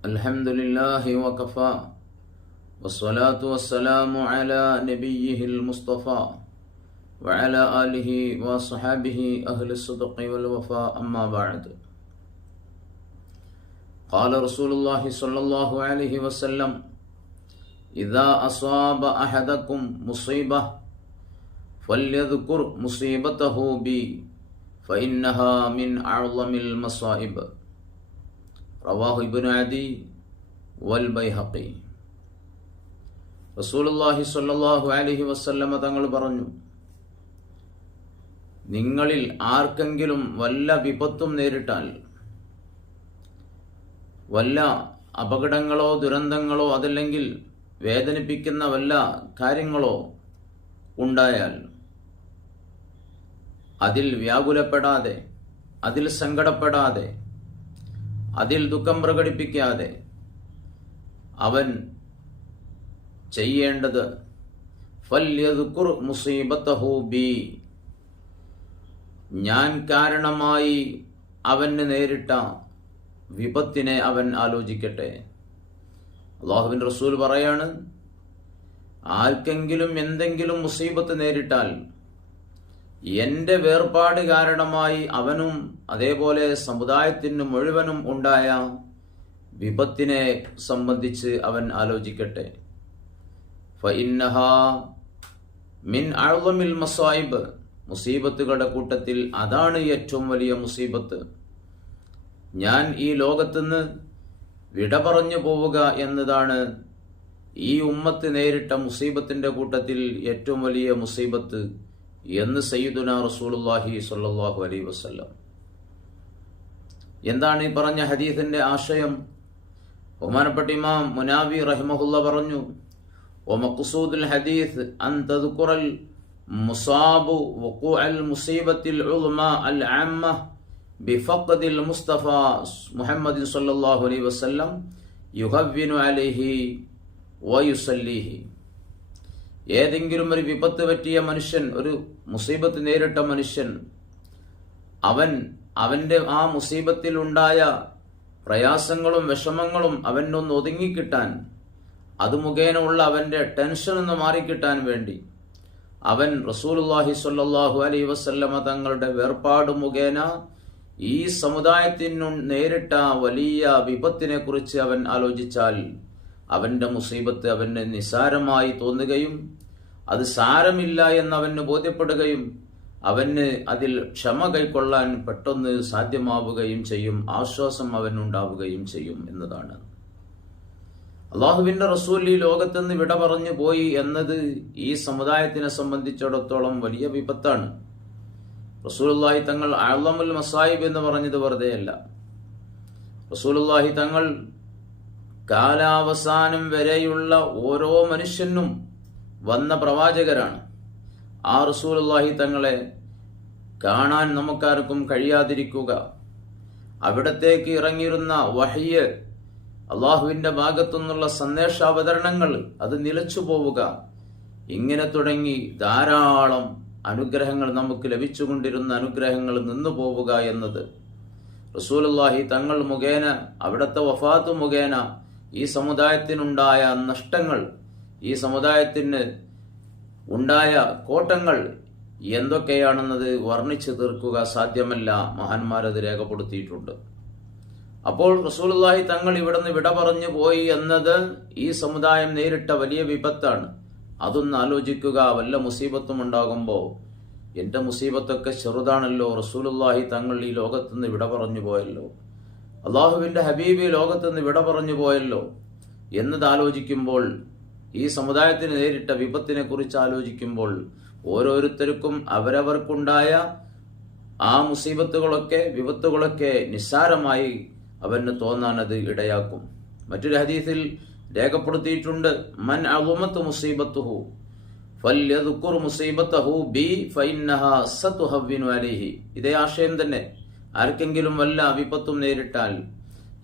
الحمد لله وكفى والصلاة والسلام على نبيه المصطفى وعلى آله وصحابه أهل الصدق والوفاء أما بعد. قال رسول الله صلى الله عليه وسلم إذا أصاب أحدكم مصيبة فليذكر مصيبته بي فإنها من أعظم المصائب. റവാഹു ഇബിൻ വൽ ബൈഹഖി. റസൂലുള്ളാഹി സ്വല്ലല്ലാഹു അലൈഹി വസല്ലമ തങ്ങൾ പറഞ്ഞു നിങ്ങളിൽ ആർക്കെങ്കിലും വല്ല വിപത്തും നേരിട്ടാൽ വല്ല അപകടങ്ങളോ ദുരന്തങ്ങളോ അതല്ലെങ്കിൽ വേദനിപ്പിക്കുന്ന വല്ല കാര്യങ്ങളോ ഉണ്ടായാൽ അതിൽ വ്യാകുലപ്പെടാതെ അതിൽ സങ്കടപ്പെടാതെ അതിൽ ദുഃഖം പ്രകടിപ്പിക്കാതെ അവൻ ചെയ്യേണ്ടത് ബി. ഞാൻ കാരണമായി അവന് നേരിട്ട വിപത്തിനെ അവൻ ആലോചിക്കട്ടെ. അള്ളാഹുബിൻ റസൂൽ പറയാണ് ആർക്കെങ്കിലും എന്തെങ്കിലും മുസീബത്ത് നേരിട്ടാൽ എന്റെ വേർപാട് കാരണമായി അവനും അതേപോലെ സമുദായത്തിന് മുഴുവനും ഉണ്ടായ വിപത്തിനെ സംബന്ധിച്ച് അവൻ ആലോചിക്കട്ടെ. മിൻ അഴുതമിൽ മസായിബ്. മുസീബത്തുകളുടെ കൂട്ടത്തിൽ അതാണ് ഏറ്റവും വലിയ മുസീബത്ത്. ഞാൻ ഈ ലോകത്തുനിന്ന് വിട പറഞ്ഞു പോവുക എന്നതാണ് ഈ ഉമ്മത്ത് നേരിട്ട മുസീബത്തിന്റെ കൂട്ടത്തിൽ ഏറ്റവും വലിയ മുസീബത്ത്. എന്ന് സയ്യിദുന റസൂലുല്ലാഹി സ്വല്ലല്ലാഹു അലൈഹി വസല്ലം എന്താണ് ഈ പറഞ്ഞ ഹദീസിന്റെ ആശയം ബഹുമാനപ്പെട്ട ഇമാം മുനാവി റഹിമഹുല്ല പറഞ്ഞു ومقصود الحديث أن تذكر المصاب وقوع المصيبة العظمى العامة بفقد المصطفى محمد صلى الله عليه وسلم يهون عليه ويصليه ഏതെങ്കിലും ഒരു വിപത്ത് പറ്റിയ മനുഷ്യൻ ഒരു മുസീബത്ത് നേരിട്ട മനുഷ്യൻ അവൻ അവന്റെ ആ മുസീബത്തിൽ ഉണ്ടായ പ്രയാസങ്ങളും വിഷമങ്ങളും അവനൊന്ന് ഒതുങ്ങിക്കിട്ടാൻ അത് മുഖേന ഉള്ള അവന്റെ ടെൻഷൻ ഒന്ന് മാറിക്കിട്ടാൻ വേണ്ടി അവൻ റസൂലുല്ലാഹി സ്വല്ലല്ലാഹു അലൈ വസല്ലമ തങ്ങളുടെ വേർപാട് മുഖേന ഈ സമുദായത്തിനു നേരിട്ട വലിയ വിപത്തിനെ കുറിച്ച് അവൻ ആലോചിച്ചാൽ അവന്റെ മുസീബത്ത് അവന് നിസാരമായി തോന്നുകയും അത് സാരമില്ല എന്ന് അവന് ബോധ്യപ്പെടുകയും അവന് അതിൽ ക്ഷമ കൈക്കൊള്ളാൻ പെട്ടെന്ന് സാധ്യമാവുകയും ചെയ്യും ആശ്വാസം അവനുണ്ടാവുകയും ചെയ്യും എന്നതാണ്. അള്ളാഹുവിന്റെ റസൂൽ ഈ ലോകത്തുനിന്ന് വിട പറഞ്ഞു പോയി എന്നത് ഈ സമുദായത്തിനെ സംബന്ധിച്ചിടത്തോളം വലിയ വിപത്താണ്. റസൂലുള്ളാഹി തങ്ങൾ അള്ളമുൽ മസായിബ് എന്ന് പറഞ്ഞത് വെറുതെയല്ല. റസൂലുള്ളാഹി തങ്ങൾ കാലാവസാനം വരെയുള്ള ഓരോ മനുഷ്യനും വന്ന പ്രവാചകരാണ്. ആ റസൂലുള്ളാഹി തങ്ങളെ കാണാൻ നമുക്കാർക്കും കഴിയാതിരിക്കുക. അവിടത്തേക്ക് ഇറങ്ങിയിരുന്ന വഹിയ് അള്ളാഹുവിന്റെ ഭാഗത്തുനിന്നുള്ള സന്ദേശാവതരണങ്ങൾ അത് നിലച്ചു പോവുക. ഇങ്ങനെ തുടങ്ങി ധാരാളം അനുഗ്രഹങ്ങൾ നമുക്ക് ലഭിച്ചുകൊണ്ടിരുന്ന അനുഗ്രഹങ്ങൾ നിന്നു പോവുക എന്നത്. റസൂലുള്ളാഹി തങ്ങൾ മുഖേന അവിടുത്തെ വഫാത്ത് മുഖേന ഈ സമുദായത്തിനുണ്ടായ നഷ്ടങ്ങൾ ഈ സമുദായത്തിന് ഉണ്ടായ കോട്ടങ്ങൾ എന്തൊക്കെയാണെന്നത് വർണിച്ചു തീർക്കുക സാധ്യമല്ല മഹാന്മാരത് രേഖപ്പെടുത്തിയിട്ടുണ്ട്. അപ്പോൾ റസൂലുള്ളാഹി തങ്ങൾ ഇവിടുന്ന് വിട പറഞ്ഞു പോയി എന്നത് ഈ സമുദായം നേരിട്ട വലിയ വിപത്താണ്. അതൊന്ന് ആലോചിക്കുക വല്ല മുസീബത്തും ഉണ്ടാകുമ്പോൾ എന്റെ മുസീബത്തൊക്കെ ചെറുതാണല്ലോ റസൂലുള്ളാഹി തങ്ങൾ ഈ ലോകത്തുനിന്ന് വിട പറഞ്ഞു പോയല്ലോ. അള്ളാഹുവിന്റെ ലോകത്ത് നിന്ന് വിട പറഞ്ഞു പോയല്ലോ എന്നത് ആലോചിക്കുമ്പോൾ ഈ സമുദായത്തിന് നേരിട്ട വിപത്തിനെ കുറിച്ച് ആലോചിക്കുമ്പോൾ ഓരോരുത്തർക്കും അവരവർക്കുണ്ടായ ആ മുസീബത്തുകളൊക്കെ വിപത്തുകളൊക്കെ നിസ്സാരമായി അവന് തോന്നാൻ അത് ഇടയാക്കും. മറ്റൊരു ഹദീസിൽ രേഖപ്പെടുത്തിയിട്ടുണ്ട് മൻ അളുമത്ത് മുസീബത്തുഹു ഫല്യദുക്കുർ മുസീബത്തഹു ബി ഫൈന്നഹ സതുഹവ്വിനു അലൈഹി. ഇതേ ആശയം തന്നെ. ആർക്കെങ്കിലും വല്ല വിപത്തും നേരിട്ടാൽ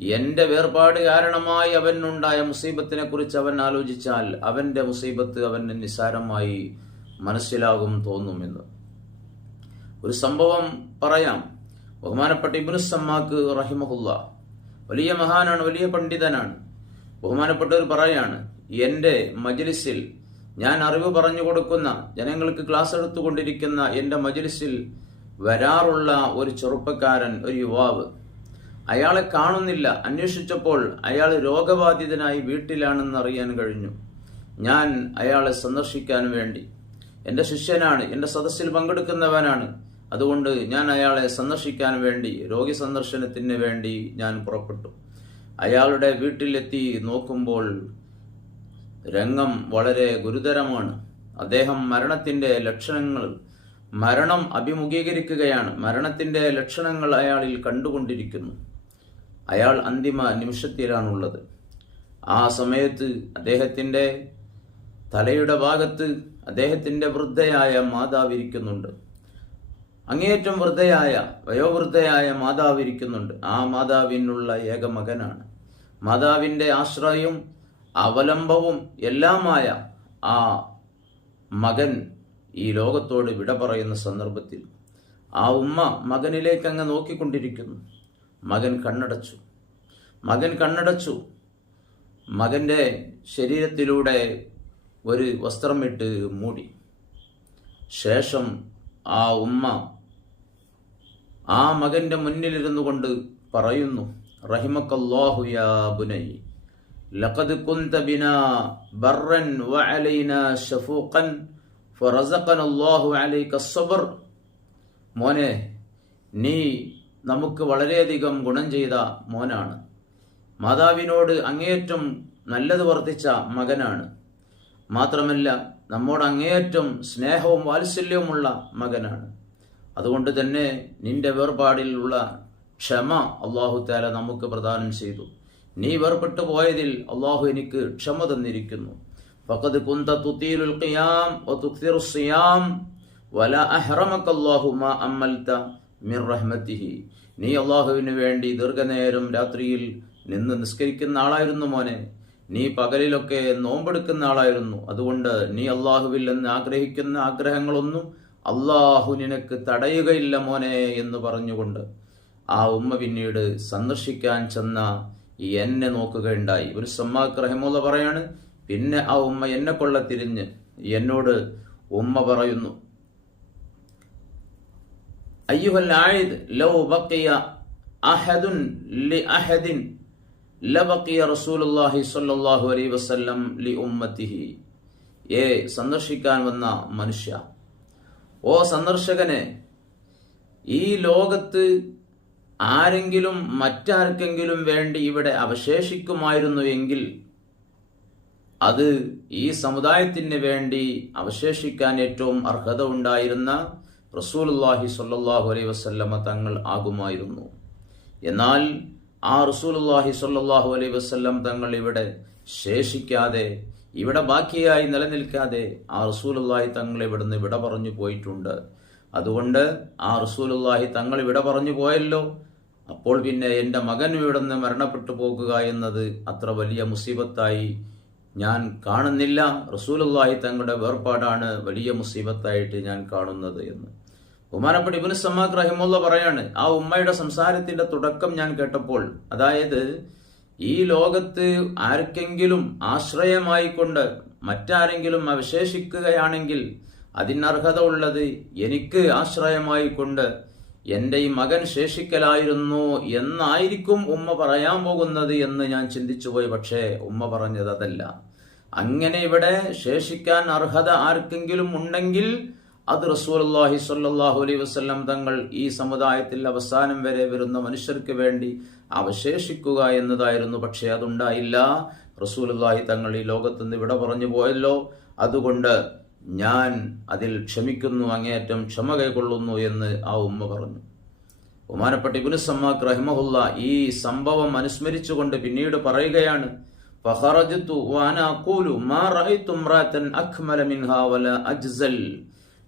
എന്റെ വേർപാട് കാരണമായി അവനുണ്ടായ മുസീബത്തിനെ കുറിച്ച് അവൻ ആലോചിച്ചാൽ അവന്റെ മുസീബത്ത് അവന് നിസ്സാരമായി മനസ്സിലാകും തോന്നുമെന്ന് ഒരു സംഭവം പറയാം. ബഹുമാനപ്പെട്ട ഇബുനുസമ്മാക്ക് റഹിമഹുല്ല വലിയ മഹാനാണ് വലിയ പണ്ഡിതനാണ്. ബഹുമാനപ്പെട്ടവർ പറയാണ് എന്റെ മജ്ലിസിൽ ഞാൻ അറിവ് പറഞ്ഞു കൊടുക്കുന്ന ജനങ്ങൾക്ക് ക്ലാസ് എടുത്തുകൊണ്ടിരിക്കുന്ന എന്റെ മജ്ലിസിൽ വരാറുള്ള ഒരു ചെറുപ്പക്കാരൻ ഒരു യുവാവ്. അയാളെ കാണുന്നില്ല. അന്വേഷിച്ചപ്പോൾ അയാൾ രോഗബാധിതനായി വീട്ടിലാണെന്ന് അറിയാൻ കഴിഞ്ഞു. ഞാൻ അയാളെ സന്ദർശിക്കാൻ വേണ്ടി. എന്റെ ശിഷ്യനാണ്. എന്റെ സദസ്സിൽ പങ്കെടുക്കുന്നവനാണ്. അതുകൊണ്ട് ഞാൻ അയാളെ സന്ദർശിക്കാൻ വേണ്ടി രോഗി സന്ദർശനത്തിന് വേണ്ടി ഞാൻ പുറപ്പെട്ടു. അയാളുടെ വീട്ടിലെത്തി നോക്കുമ്പോൾ രംഗം വളരെ ഗുരുതരമാണ്. അദ്ദേഹം മരണത്തിന്റെ ലക്ഷണങ്ങൾ മരണം അഭിമുഖീകരിക്കുകയാണ്. മരണത്തിന്റെ ലക്ഷണങ്ങൾ അയാളിൽ കണ്ടുകൊണ്ടിരിക്കുന്നു. അയാൾ അന്തിമ നിമിഷത്തിലാണുള്ളത്. ആ സമയത്ത് അദ്ദേഹത്തിന്റെ തലയുടെ ഭാഗത്ത് അദ്ദേഹത്തിന്റെ വൃദ്ധയായ മാതാവിരിക്കുന്നുണ്ട് അങ്ങേയറ്റം വൃദ്ധയായ വയോവൃദ്ധയായ മാതാവിരിക്കുന്നുണ്ട് ആ മാതാവിനുള്ള ഏക മകനാണ്. മാതാവിന്റെ ആശ്രയവും അവലംബവും എല്ലാമായ ആ മകൻ ഈ ലോകത്തോട് വിട പറയുന്ന സന്ദർഭത്തിൽ ആ ഉമ്മ മകനിലേക്ക് അങ്ങ് നോക്കിക്കൊണ്ടിരിക്കുന്നു. മകൻ കണ്ണടച്ചു. മകൻ കണ്ണടച്ചു. മകന്റെ ശരീരത്തിലൂടെ ഒരു വസ്ത്രമിട്ട് മൂടി. ശേഷം ആ ഉമ്മ ആ മകന്റെ മുന്നിലിരുന്നു കൊണ്ട് പറയുന്നു റഹിമക്കല്ലാഹു യാ ബുനൈ ലഖദ് കുന്ത ബിനാ ബർറൻ വഅലൈനാ ഷഫൂഖൻ ഫറസഖന അല്ലാഹു അലൈക സബർ മോനെ നീ നമുക്ക് വളരെയധികം ഗുണം ചെയ്ത മോനാണ്. മാതാവിനോട് അങ്ങേയറ്റം നല്ലത് വർദ്ധിച്ച മകനാണ്. മാത്രമല്ല നമ്മോട് അങ്ങേയറ്റം സ്നേഹവും വാത്സല്യവുമുള്ള മകനാണ്. അതുകൊണ്ട് തന്നെ നിന്റെ വേർപാടിലുള്ള ക്ഷമ അള്ളാഹു താല നമുക്ക് പ്രദാനം ചെയ്തു. നീ വേർപെട്ടു പോയതിൽ അള്ളാഹു എനിക്ക് ക്ഷമ തന്നിരിക്കുന്നു. ഫഖദ് കുന്ത തുതീലുൽ ഖിയാം വതുക്തിറു സിയാം വല അഹ്റമക അല്ലാഹു മാ അമ്മൽത മിർ റഹ്മതിഹി നീ അള്ളാഹുവിന് വേണ്ടി ദീർഘനേരം രാത്രിയിൽ നിന്ന് നിസ്കരിക്കുന്ന ആളായിരുന്നു മോനെ. നീ പകലിലൊക്കെ നോമ്പെടുക്കുന്ന ആളായിരുന്നു. അതുകൊണ്ട് നീ അള്ളാഹുവിൽ നിന്ന് ആഗ്രഹിക്കുന്ന ആഗ്രഹങ്ങളൊന്നും അള്ളാഹു നിനക്ക് തടയുകയില്ല മോനെ എന്ന് പറഞ്ഞുകൊണ്ട് ആ ഉമ്മ പിന്നീട് സന്ദർശിക്കാൻ ചെന്ന എന്നെ നോക്കുകയുണ്ടായി. ഒരു സമ്മാക്ക് റഹമുള്ള പറയാണ് പിന്നെ ആ ഉമ്മ എന്നെ കൊള്ള തിരിഞ്ഞ് എന്നോട് ഉമ്മ പറയുന്നു. അയ്യുഹൽ ലൗ ലി അഹദിൻ സ്വല്ലല്ലാഹു അലൈഹി വസല്ലം ലി ഉമ്മത്തിഹി. ഏ സന്ദർശിക്കാൻ വന്ന മനുഷ്യ ഓ സന്ദർശകനെ ഈ ലോകത്ത് ആരെങ്കിലും മറ്റാർക്കെങ്കിലും വേണ്ടി ഇവിടെ അവശേഷിക്കുമായിരുന്നു എങ്കിൽ അത് ഈ സമുദായത്തിന് വേണ്ടി അവശേഷിക്കാൻ ഏറ്റവും അർഹത ഉണ്ടായിരുന്ന റസൂലുള്ളാഹി സല്ലാഹു അലൈ വസല്ലമ തങ്ങൾ ആകുമായിരുന്നു. എന്നാൽ ആ റസൂലുള്ളാഹി സല്ലാഹു അലൈ വസല്ലം തങ്ങൾ ഇവിടെ ശേഷിക്കാതെ ഇവിടെ ബാക്കിയായി നിലനിൽക്കാതെ ആ റസൂലുള്ളാഹി തങ്ങൾ ഇവിടുന്ന് വിട പറഞ്ഞു പോയിട്ടുണ്ട്. അതുകൊണ്ട് ആ റസൂലുള്ളാഹി തങ്ങൾ ഇവിടെ പറഞ്ഞു പോയല്ലോ. അപ്പോൾ പിന്നെ എന്റെ മകൻ ഇവിടുന്ന് മരണപ്പെട്ടു പോകുക എന്നത് അത്ര വലിയ മുസീബത്തായി ഞാൻ കാണുന്നില്ല. റസൂലുള്ളാഹി തങ്ങളുടെ വേർപാടാണ്. വലിയ മുസീബത്തായിട്ട് ഞാൻ കാണുന്നത് എന്ന്. ബഹുമാനപ്പെട്ട ഇബുൻ സമാഖ് റഹിമുള്ള പറയാണ് ആ ഉമ്മയുടെ സംസാരത്തിന്റെ തുടക്കം ഞാൻ കേട്ടപ്പോൾ അതായത് ഈ ലോകത്ത് ആർക്കെങ്കിലും ആശ്രയമായിക്കൊണ്ട് മറ്റാരെങ്കിലും അവശേഷിക്കുകയാണെങ്കിൽ അതിനർഹത ഉള്ളത് എനിക്ക് ആശ്രയമായി കൊണ്ട് എന്റെ ഈ മകൻ ശേഷിക്കലായിരുന്നു എന്നായിരിക്കും ഉമ്മ പറയാൻ പോകുന്നത് എന്ന് ഞാൻ ചിന്തിച്ചുപോയി. പക്ഷേ ഉമ്മ പറഞ്ഞത് അതല്ല. അങ്ങനെ ഇവിടെ ശേഷിക്കാൻ അർഹത ആർക്കെങ്കിലും ഉണ്ടെങ്കിൽ അത് റസൂലുള്ളാഹി സല്ലാഹു അലൈ വസ്ലം തങ്ങൾ ഈ സമുദായത്തിൽ അവസാനം വരെ വരുന്ന മനുഷ്യർക്ക് വേണ്ടി അവശേഷിക്കുക എന്നതായിരുന്നു. പക്ഷേ അതുണ്ടായില്ല. റസൂലുള്ളാഹി തങ്ങൾ ഈ ലോകത്തുനിന്ന് ഇവിടെ പറഞ്ഞു പോയല്ലോ. അതുകൊണ്ട് ഞാൻ അതിൽ ക്ഷമിക്കുന്നു അങ്ങേയറ്റം ക്ഷമ കൈക്കൊള്ളുന്നു എന്ന് ആ ഉമ്മ പറഞ്ഞു. ബഹുമാനപ്പെട്ട ഇബുനു സമ്മാഖ് റഹിമഹുല്ല ഈ സംഭവം അനുസ്മരിച്ചുകൊണ്ട് പിന്നീട് പറയുകയാണ്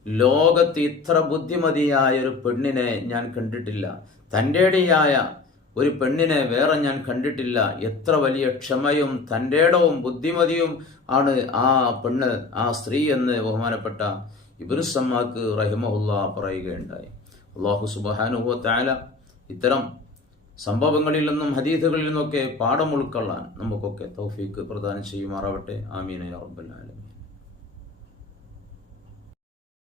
ലോകത്ത് ഇത്ര ബുദ്ധിമതിയായ ഒരു പെണ്ണിനെ ഞാൻ കണ്ടിട്ടില്ല. തന്റെടിയായ ഒരു പെണ്ണിനെ വേറെ ഞാൻ കണ്ടിട്ടില്ല. എത്ര വലിയ ക്ഷമയും തന്റെടവും ബുദ്ധിമതിയും ആണ് ആ പെണ്ണ് ആ സ്ത്രീ എന്ന് ബഹുമാനപ്പെട്ട ഇബുരുസമ്മാക്ക് റഹിമഹുല്ല പറയുകയുണ്ടായി. അള്ളാഹു സുബാനുഹു താല ഇത്തരം സംഭവങ്ങളിൽ നിന്നും ഹദീഥുകളിൽ നിന്നൊക്കെ പാഠം ഉൾക്കൊള്ളാൻ നമുക്കൊക്കെ തൗഫീക്ക് പ്രദാനം ചെയ്യുമാറാവട്ടെ. ആമീന റബ്ബൽ ആലമീൻ.